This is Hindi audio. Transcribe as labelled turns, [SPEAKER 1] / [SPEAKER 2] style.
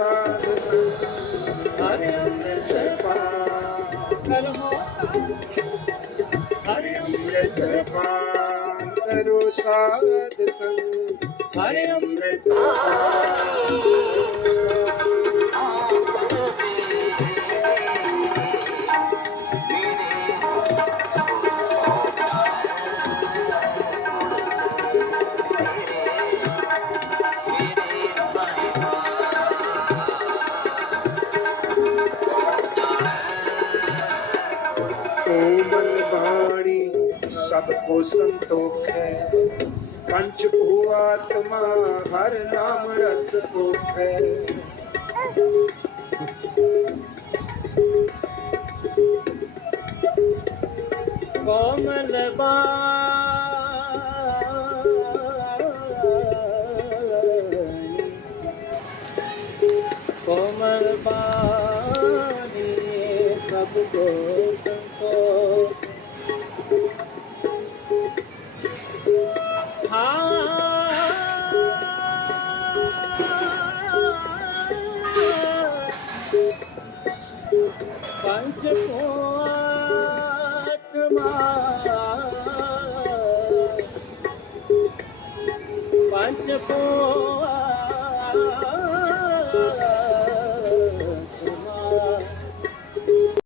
[SPEAKER 1] पार से हरे अमृत पार हरे अमृत पार करो साध संग हरे अमृत पार कोमल वाणी सबको संतोष है। पंच भूआत्मा, हर नाम रस को है।
[SPEAKER 2] कोमल कोमल बा 보고서